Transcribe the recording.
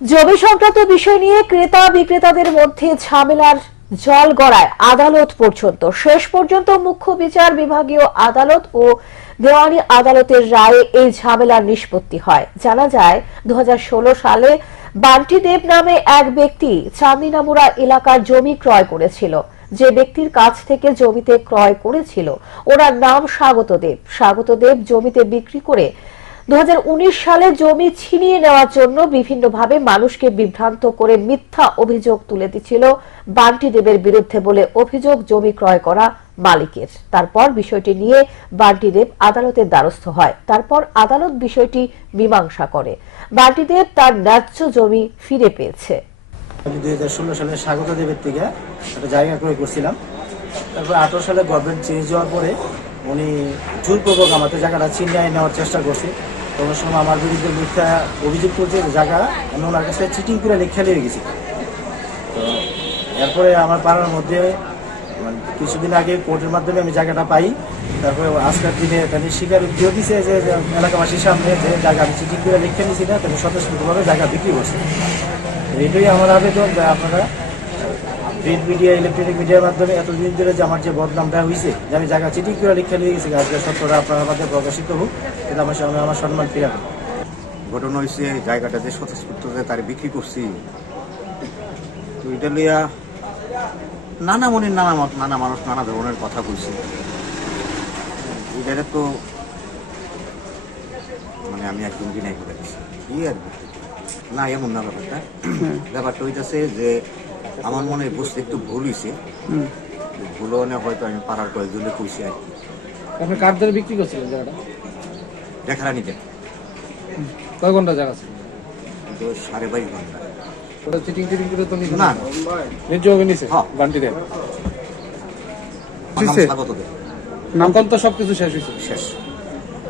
জমি সংক্রান্ত বিষয় নিয়ে ক্রেতা বিক্রেতাদের মধ্যে ঝামেলার জল গড়ায় আদালত পর্যন্ত। শেষ পর্যন্ত মুখ্য বিচার বিভাগীয় আদালত ও দেওয়ানি আদালতের রায়ে এই ঝামেলার নিষ্পত্তি হয়। জানা যায় দু হাজার ষোলো সালে বান্টি দেব নামে এক ব্যক্তি চান্দিনামুড়া এলাকার জমি ক্রয় করেছিল। যে ব্যক্তির কাছ থেকে জমিতে ক্রয় করেছিল, ওনার নাম স্বাগত দেব। স্বাগত দেব জমিতে বিক্রি করে দু হাজার উনিশ সালে জমি ছিনিয়ে নেওয়ার জন্য বিভিন্নভাবে মানুষকে বিভ্রান্ত করে মিথ্যা অভিযোগ তুলে দিচ্ছিল বান্টি দেবের বিরুদ্ধে বলে অভিযোগ জমি ক্রয় করা মালিকের। তারপর বিষয়টি নিয়ে বান্টি দেব আদালতের দ্বারস্থ হয়। তারপর আদালত বিষয়টি মীমাংসা করে। বান্টি দেব তার ন্যায্য জমি ফিরে পেয়েছে। দুই হাজার ষোলো সালে স্বাগত দেবের থেকে একটা জায়গা ক্রয় করছিলাম। তারপর আঠারো সালে গভর্নমেন্ট চেঞ্জ হওয়ার পরে উনি জোরপূর্বক আমাদের জায়গাটা ছিনিয়ে নেওয়ার চেষ্টা করছে। তখন সময় আমার বিরুদ্ধে মিথ্যা অভিযোগ করছে জায়গা, আমি ওনার কাছে চিটিং করে লেখা নিয়ে গেছি। তো এরপরে আমার পাড়ার মধ্যে মানে কিছুদিন আগে কোর্টের মাধ্যমে আমি জায়গাটা পাই। তারপরে আজকের দিনে এখানে স্বীকার দিয়ে দিছে যে এলাকাবাসীর সামনে যে জায়গা আমি চিটিং করে লেখা নিয়েছি না তাহলে স্বতঃস্ফূর্তভাবে জায়গা বিক্রি করছে। এটাই আমার আবেদন, আপনারা প্রিন্ট মিডিয়া ইলেকট্রনিক মিডিয়ার মাধ্যমে এতদিন ধরে যে আমার যে বদনামটা হয়েছে যে আমি জায়গা চিঠি করে লিখে নিয়ে গেছি আজকে সত্যটা আপনার আমাদের প্রকাশিত হোক এটা আমার সামনে আমার সম্মান ফিরে। ঘটনা হয়েছে জায়গাটা যে স্বতঃস্ফূর্ততে তার বিক্রি করছি তো এটা লইয়া নানা মনের নানা মত নানা মানুষ নানা ধরনের কথা বলছে এটা তো মানে আমি একদম ডিনাই করে দিচ্ছি কি আর? না এমন না ব্যাপারটা ব্যাপারটা হইতেছে যে আমার মনে হয় বুঝতে একটু ভুল হয়েছে ভুল হলে হয়তো আমি পাড়ার কয়েকজনে কইছি আর কি। আপনি কার ধরে বিক্রি করছিলেন জায়গাটা? দেখারা নিতে কয় ঘণ্টা জায়গা ছিল সাড়ে বাইশ ঘণ্টা। ওটা চিটিং টিটিং করে তো না। নিজ হবে নিছে? হ্যাঁ। বান্টি দেন আমার নাম স্বাগত দে নাম তো সবকিছু শেষ হয়েছে শেষ।